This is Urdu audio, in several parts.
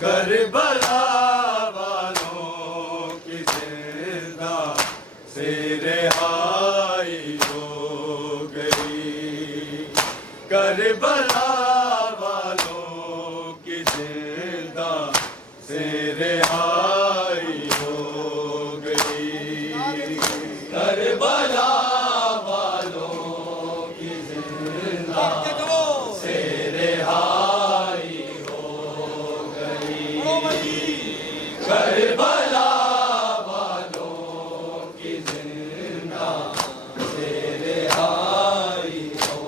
کربلا والوں کی زندہ سے رہائی ہو گئی، کربلا والوں کی زندہ سے رہائی ہو گئی، کربلا والوں کی زندہ سے رہائی ہو گئی، کربلا والوں کی زندہ سے رہائی ہو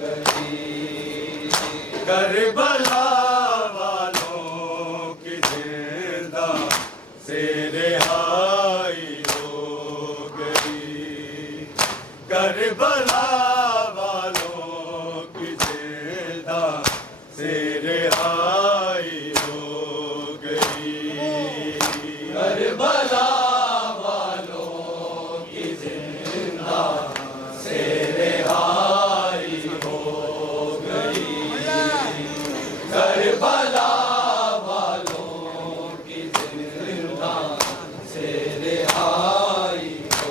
گئی، کربلا والوں کی زندہ سے رہائی ہو گئی، کربلا والوں کی زندہ سے رہائی ہو گئی، کربلا والوں کی زندہ سے رہائی ہو گئی، کربلا والوں کی زندہ سے رہائی ہو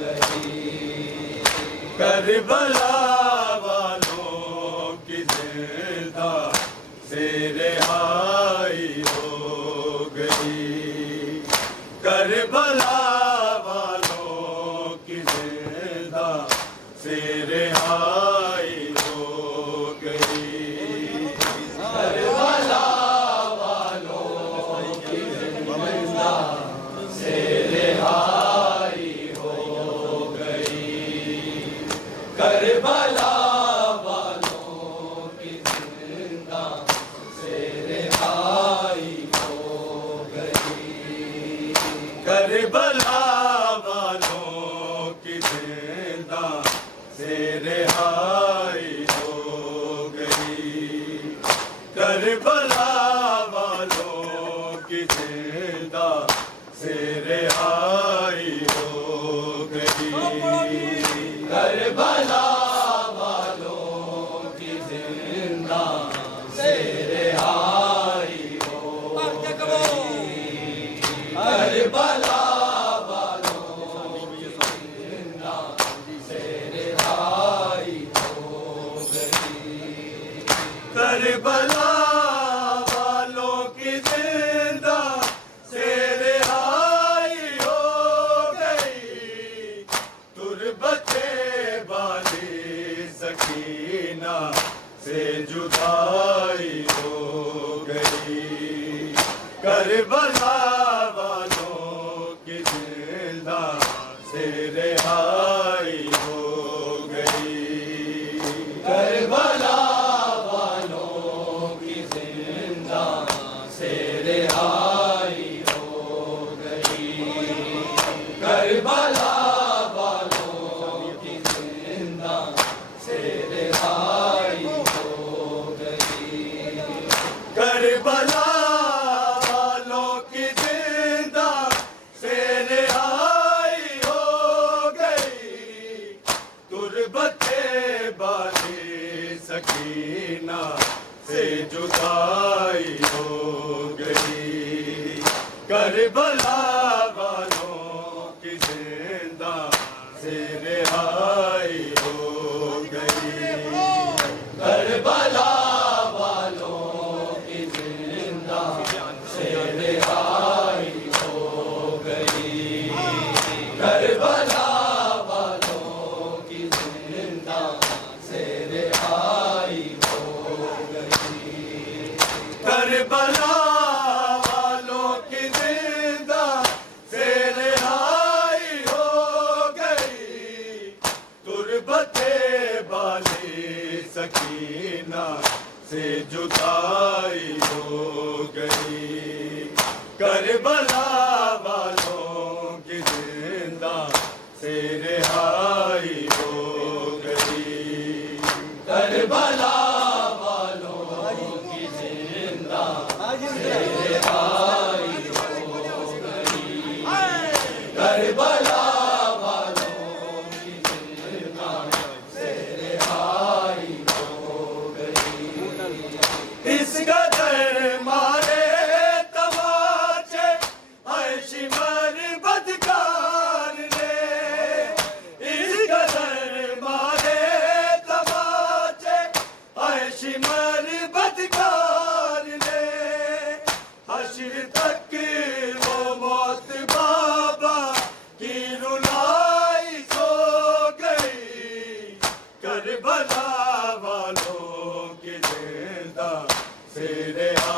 گئی، کربلا والوں کی زندہ سے رہائی ہو گئی، کربلا والوں کی زندہ سے رہائی ہو گئی، کربلا والوں کی زندہ سے رہائی ہو گئی، کربلا والوں کی زندہ سے رہائی ہو گئی، کربلا والوں کی زندہ سے رہائی ہو گئی، کربلا والوں کی زندہ سے رہائی ہو گئی، کربلا والوں کی زندہ سے رہائی ہو گئی، کربلا والوں کی زندہ سے رہائی ہو گئی، کربلا والوں کی زندہ سے رہائی ہو گئی، تربت والی سکینہ سے جدائی ہو گئی، کربلا والوں کی زندہ سے رہائی ہو گئی، کربلا والوں کی زندہ سے رہائی ہو گئی، کربلا والوں کی زندہ سے رہائی ہو گئی، کربلا والوں کی زندہ سے رہائی ہو گئی، تربت والی سکینہ سے جدائی ہو گئی، کربلا والوں کی زندہ سے رہائی ہو گئی، کربلا والوں کی زندہ سے رہائی ہو گئی، کربلا والوں کی زندہ سے رہائی ہو گئی، کربلا والوں کی زندہ سے رہائی ہو گئی، تربت والی سکینہ سے جدائی ہو گئی، کربلا والوں کی زندہ سے رہائی ہو گئی، کربلا والوں کی زندہ سے رہائی ہو گئی، کربلا والوں کی زندہ سے رہائی ہو گئی، اس قدر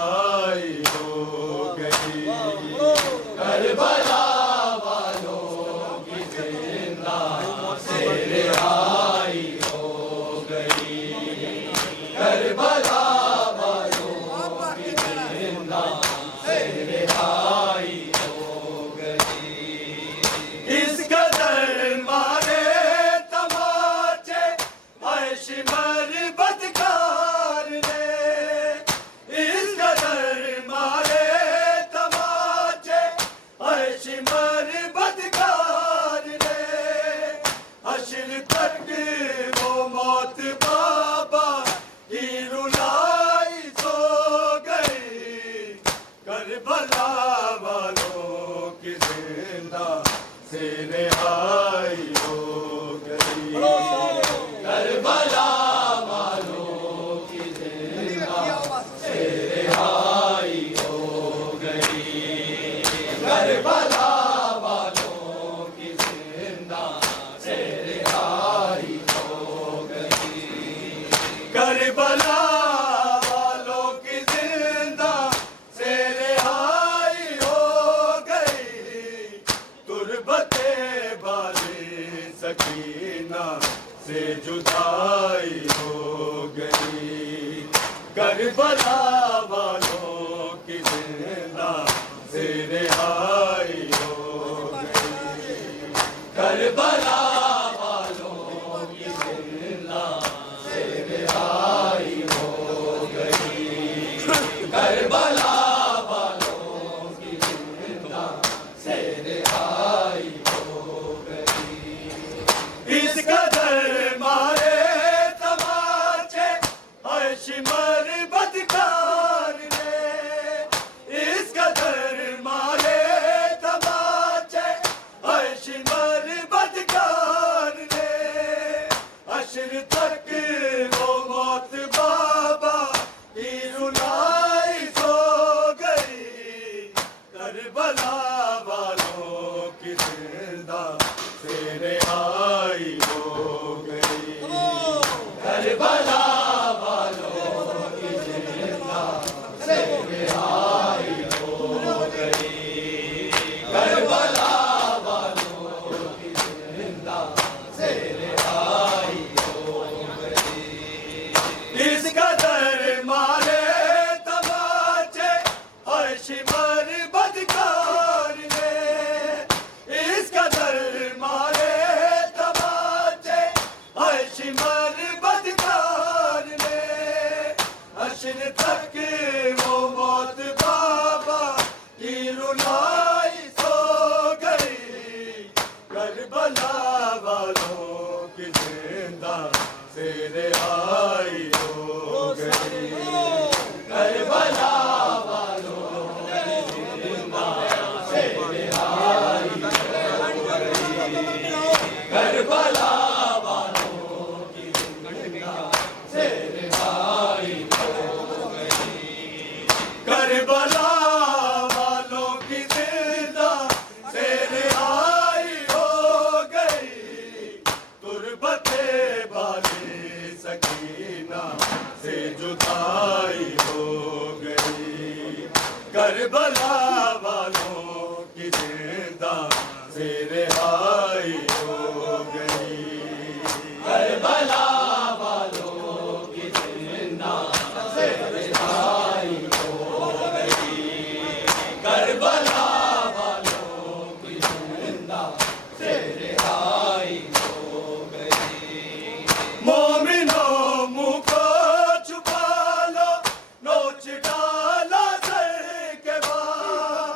رہائی ہو گئی کربلا والوں کی زندہ سے رہائی ہو گئی کربلا والوں کی زندہ سے رہائی ہو گئی اس قدر مارے تماچے شمر بدکار نے اس قدر مارے تماچے شمر بدکار نے حشر تک وہ موت بابا کی رلائی سو گئی کربلا والوں کی زندہ سے رہائی ہو گئی کربلا والوں کی زندہ سے رہائی ہو گئی کربلا والوں کی زندہ سے رہائی ہو گئی کربلا والوں کی زندہ سے رہائی ہو گئی تربت بازی سکینہ سے جدائی ہو گئی کربلا والوں کی زندہ سے رہائی ہو گئی کربلا والوں کی زندہ سے رہائی ہو گئی کربلا والوں کی زندہ سے رہائی ہو گئی اس قدر مارے تماچے شمر بدکار نے اس قدر مارے تماچے شمر بدکار نے حشر تک وہ موت بابا کی رلائی سو گئی کربلا والوں کی زندہ سے رہائی ہو گئی کربلا والوں کی زندہ سے رہائی ہو گئی کربلا والوں کی زندہ سے رہائی ہو گئی اس قدر مارے تماچے شمر بدکار نے اس قدر مارے تماچے شمر بدکار نے حشر تک وہ موت بابا کی رلائی سو گئی کربلا والوں کی زندہ سے رہائی ہو گئی کربلا والوں کی زندہ سے رہائی ہو گئی کربلا والوں کی زندہ سے رہائی ہو گئی کربلا والوں کی زندہ سے رہائی ہو گئی تربت بازی سکینہ سے جدائی ہو گئی کربلا والوں کی زندہ سے رہائی ہو گئی کربلا والوں کی زندہ سے رہائی ہو گئی کربلا والوں کی زندہ سے رہائی ہو گئی مومنوں منہ کو چھپا لو نوچ ڈالا سر کے بعد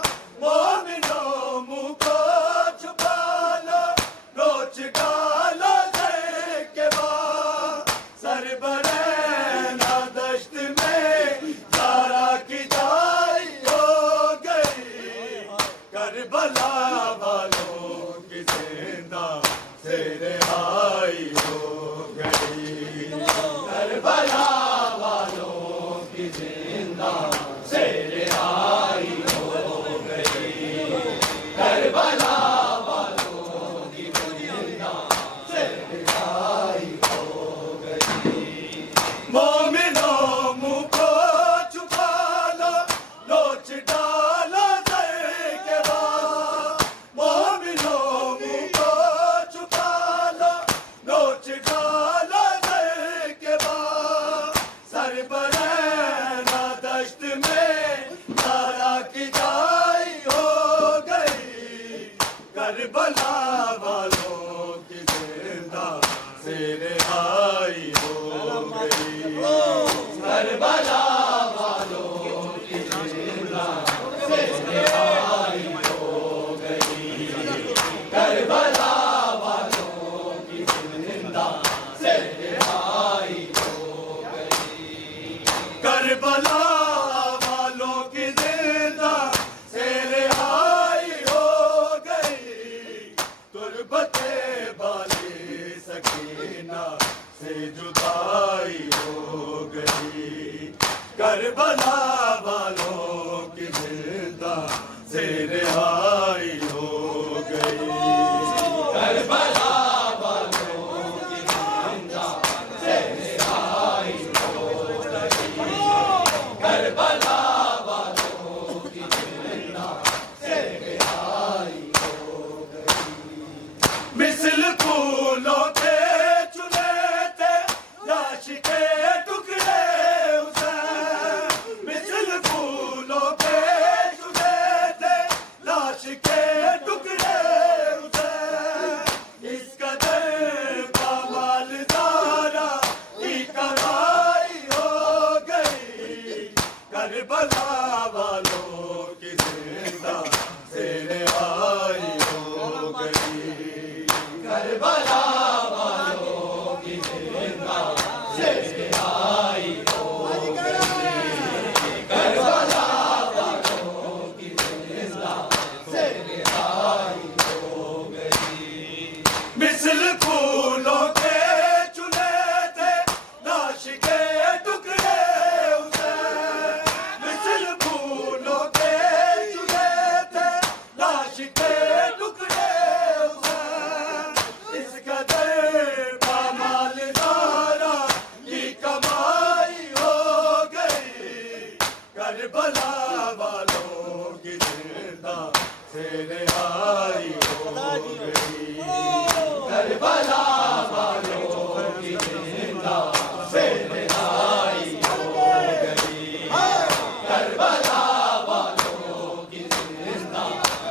دشت میں زہرا کی جائی ہو گئی کربلا والوں کی زندہ سے رہائی ہو گئی کربلا والوں کی زندہ سے رہائی ہو گئی کربلا والوں کی زندہ سے رہائی ہو گئی کربلا والوں کی زندہ سے رہائی ہو گئی تربت بالی سکینہ سے جدائی ہو گئی کربلا والوں کی زندہ سے رہائی ہو گئی کربلا والوں کی زندہ سے رہائی ہو گئی کربلا والوں کی زندہ سے رہائی ہو گئی مثل پھولوں کے چنے تھے لاش کے ٹکڑے حسین مثل پھولوں کے چنے تھے لاش کے ٹکڑے حسین اس قدر کمال زہرا کی کمائی ہو گئی کربلا والوں کی زندہ سے رہائی ہو گئی کربلا والوں کی زندہ سے رہائی ہو گئی کربلا والوں کی زندہ سے رہائی ہو گئی مثل پھولوں کے چنے تھے لاش کے ٹکڑے حسین مثل پھولوں کے چنے تھے لاش کے ٹکڑے حسین اس قدر کمال زہرا کی کمائی ہو گئی کربلا والوں کی زندہ سے رہائی ہو گئی کربلا والوں کی زندہ سے رہائی ہو گئی کربلا والوں کی زندہ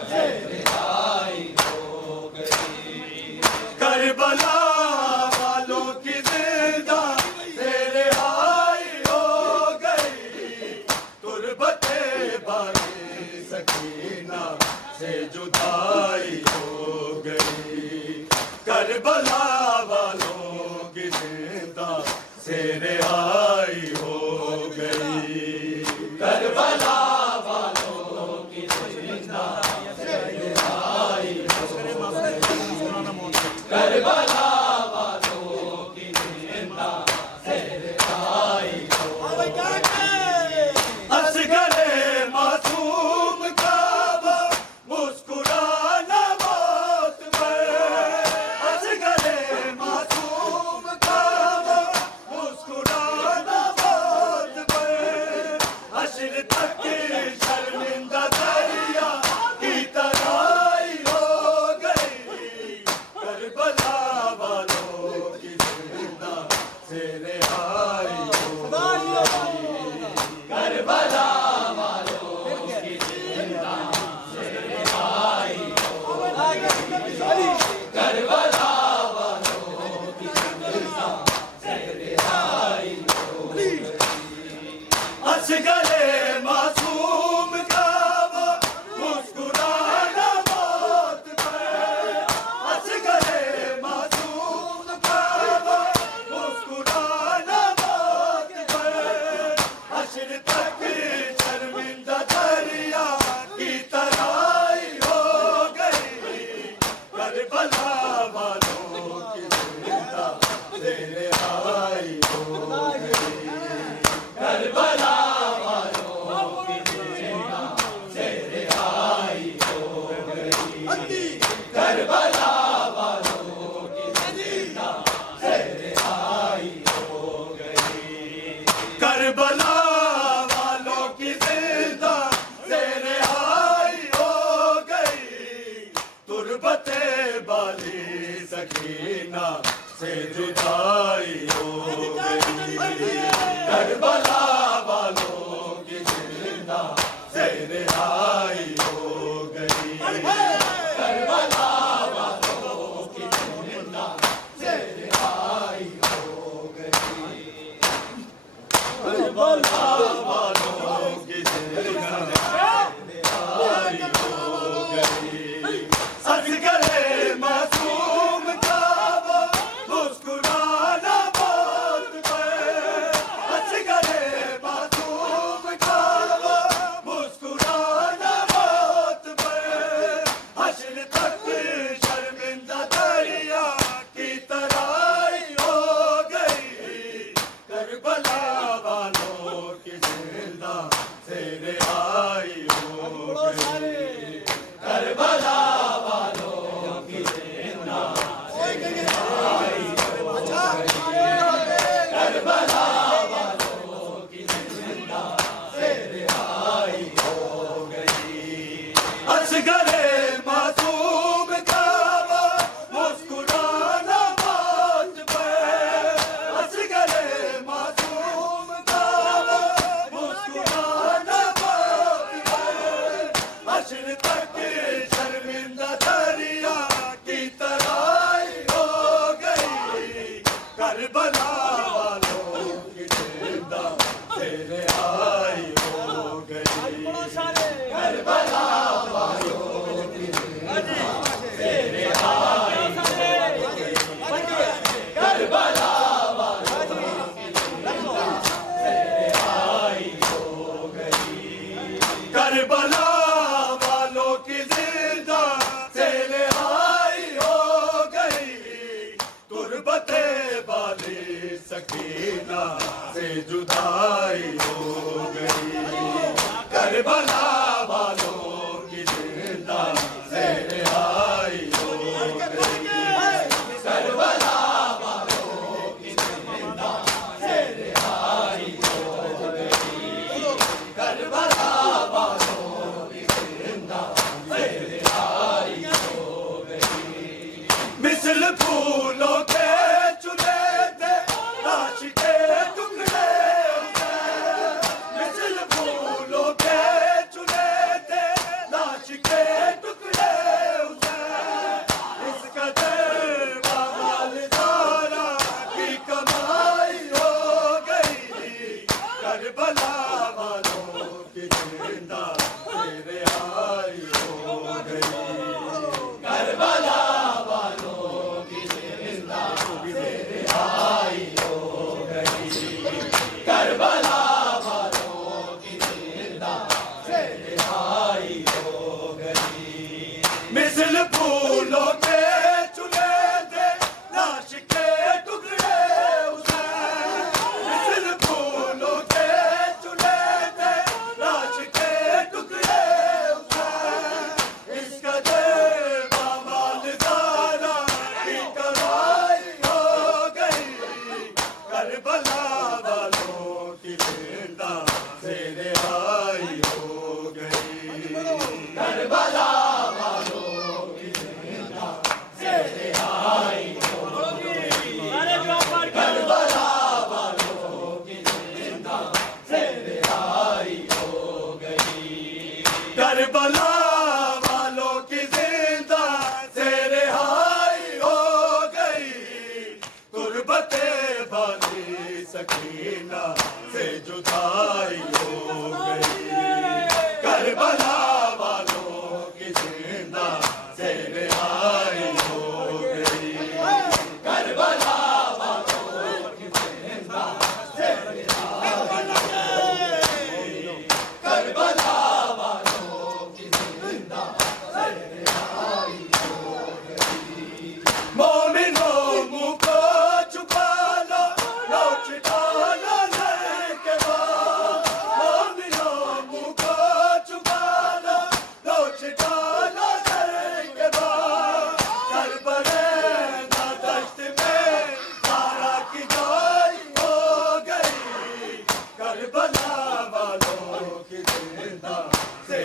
سے رہائی ہو گئی کربلا والوں کی زندہ سے رہائی ہو گئی تربت بالی سکینہ سے جدائی ہو گئی کربلا والوں کی زندہ سے رہائی ہو گئی کربلا والوں کی زندہ سے رہائی ہو گئی کربلا والوں کی زندہ سے رہائی ہو گئی اصغر معصوم کا وہ مسکرانا موت پر اصغر معصوم کا وہ مسکرانا موت پر حشر تک شرمندہ دریا کی تنہائی ہو گئی کربلا والوں کی زندہ سے رہائی ہو گئی کربلا والوں کی زندہ سے رہائی ہو گئی کربلا والوں کی زندہ سے رہائی ہو گئی اصغر معصوم زندہ سے رہائی ہو گئی کربلا والوں کی زندہ سے رہائی ہو گئی کربلا والوں کی زندہ رہائی ہو گئی اصغر معصوم کا وہ مسکرانا موت پہ اصغر معصوم کا وہ مسکرانا موت پہ حشر تک شرمندہ دریا کی ترائی ہو گئی کربلا والوں کی زندہ سے رہائی ہو گئی کربلا والوں کی زندہ سے رہائی ہو گئی کربلا والوں کی زندہ سے رہائی ہو گئی اصغر معصوم کا وہ مسکرانا موت پہ اصغر معصوم کا وہ مسکرانا موت پہ حشر تک شرمندہ دریا کی ترائی ہو گئی کربلا والوں کی زندہ سے رہائی ہو گئی کربلا والوں کی زندہ سے رہائی ہو گئی کربلا والوں کی زندہ سے رہائی ہو گئی کربلا والوں کی زندہ سے رہائی ہو گئی تربت والی سکینہ سے جدائی ہو گئی کربلا والوں کی زندہ سے رہائی ہو گئی کربلا والوں کی زندہ سے رہائی ہو گئی کربلا والوں کی زندہ سے رہائی ہو گئی مثل پھولوں کے چنے تھے لاش کے ٹکڑے ہوئے مثل پھولوں کے چنے تھے لاش کے ٹکڑے ہوئے اس قدر مال دارا کی کمائی ہو گئی کربلا والوں کی زندہ سے رہائی ہو گئی کربلا والوں کی زندہ سے رہائی ہو گئی کربلا والوں کی زندہ سے رہائی ہو گئی مثل پھولوں کے چنے تھے لاش کے ٹکڑے ہوئے مثل پھولوں کے چنے تھے لاش کے ٹکڑے ہوئے اس قدر مال دارا کی کمائی ہو گئی کربلا والوں کی زندہ سے رہائی ہو گئی کربلا والوں کی زندہ سے رہائی ہو گئی کربلا والوں کی زندہ سے رہائی ہو گئی کربلا والوں کی زندہ سے رہائی ہو گئی تربت والی سکینہ سے جدائی ہو گئی کربلا والوں کی زندہ سے رہائی ہو گئی کربلا والوں کی زندہ سے رہائی ہو گئی کربلا والوں کی زندہ سے رہائی ہو گئی مومنوں منہ کو چھپا لو لوچ ڈالو گھر کے بعد مومنوں منہ کو چھپا لو لوچ ڈالو گھر کے بعد کربلا دشت میں سارا کی جائی ہو گئی کربلا والوں کی زندہ سے